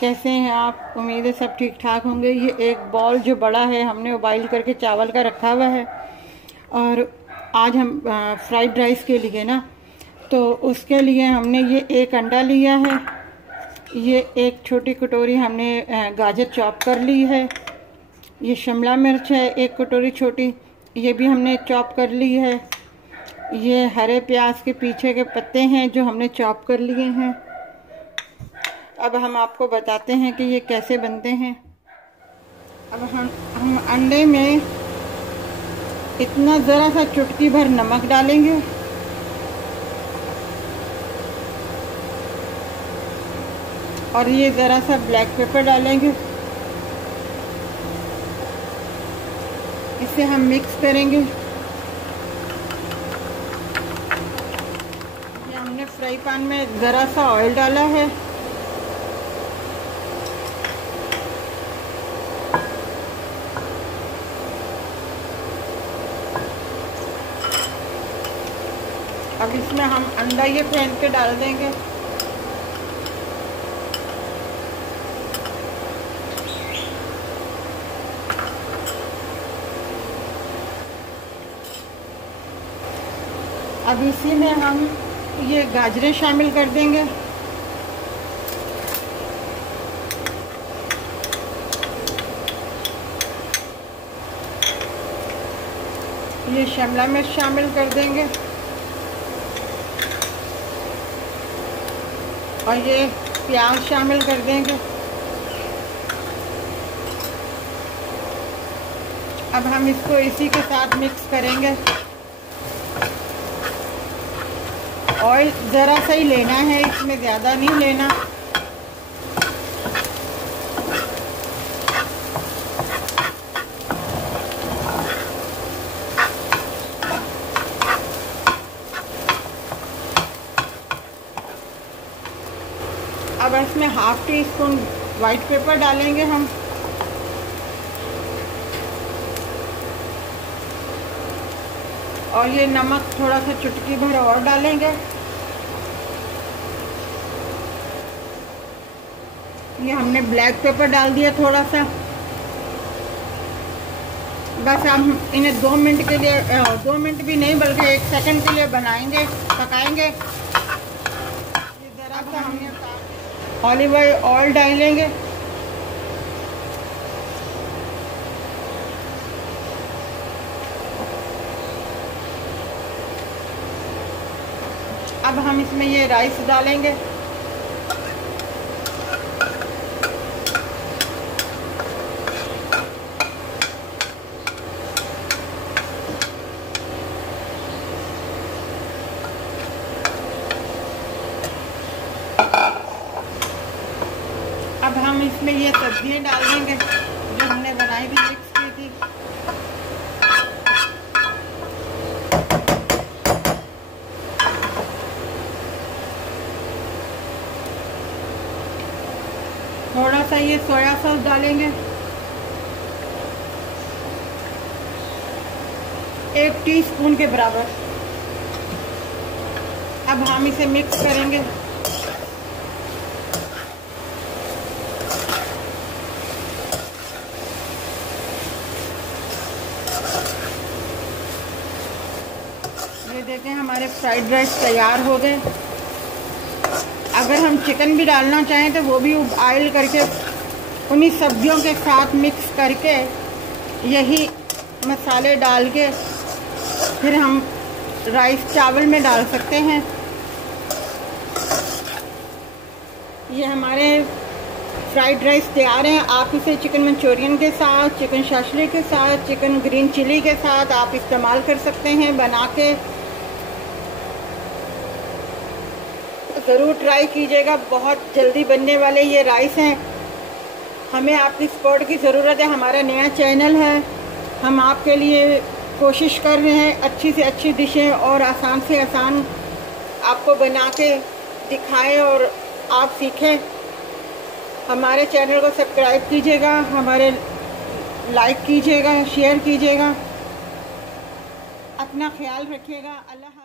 कैसे हैं आप? उम्मीद है सब ठीक ठाक होंगे। ये एक बॉल जो बड़ा है हमने बॉईल करके चावल का रखा हुआ है, और आज हम फ्राइड राइस के लिए ना, तो उसके लिए हमने ये एक अंडा लिया है, ये एक छोटी कटोरी हमने गाजर चॉप कर ली है, ये शिमला मिर्च है एक कटोरी छोटी, ये भी हमने चॉप कर ली है, ये हरे प्याज के पीछे के पत्ते हैं जो हमने चॉप कर लिए हैं। अब हम आपको बताते हैं कि ये कैसे बनते हैं। अब हम अंडे में इतना ज़रा सा चुटकी भर नमक डालेंगे, और ये ज़रा सा ब्लैक पेपर डालेंगे। इसे हम मिक्स करेंगे। ये हमने फ्राई पैन में ज़रा सा ऑयल डाला है, अब इसमें हम अंडा ये फेंट के डाल देंगे। अब इसी में हम ये गाजरें शामिल कर देंगे, ये शिमला मिर्च शामिल कर देंगे, और ये प्याज शामिल कर देंगे। अब हम इसको इसी के साथ मिक्स करेंगे। ऑयल ज़रा सा ही लेना है, इसमें ज़्यादा नहीं लेना। अब इसमें half tea spoon white paper डालेंगे हम, और ये नमक थोड़ा सा चुटकी भर और डालेंगे। ये हमने ब्लैक पेपर डाल दिया थोड़ा सा। बस हम इन्हें 2 मिनट के लिए, 2 मिनट भी नहीं बल्कि 1 सेकंड के लिए पकाएंगे। ज़रा सा हमने ऑलिव ऑयल डालेंगे, अब हम इसमें ये राइस डालेंगे। अब हम इसमें ये सब्जियां डाल देंगे जो हमने बनाई थी, मिक्स की थी। थोड़ा सा ये सोया सॉस डालेंगे, 1 टीस्पून के बराबर। अब हम इसे मिक्स करेंगे। ये देखें हमारे फ्राइड राइस तैयार हो गए। अगर हम चिकन भी डालना चाहें तो वो भी बॉयल करके उन्हीं सब्जियों के साथ मिक्स करके यही मसाले डाल के फिर हम राइस चावल में डाल सकते हैं। ये हमारे फ्राइड राइस तैयार हैं। आप इसे चिकन मंचूरियन के साथ, चिकन शाशली के साथ, चिकन ग्रीन चिली के साथ आप इस्तेमाल कर सकते हैं बना के। ज़रूर ट्राई कीजिएगा, बहुत जल्दी बनने वाले ये राइस हैं। हमें आपकी सपोर्ट की ज़रूरत है। हमारा नया चैनल है, हम आपके लिए कोशिश कर रहे हैं अच्छी से अच्छी डिशें और आसान से आसान आपको बना के दिखाएं और आप सीखें। हमारे चैनल को सब्सक्राइब कीजिएगा, हमारे लाइक कीजिएगा, शेयर कीजिएगा। अपना ख्याल रखिएगा। अल्लाह।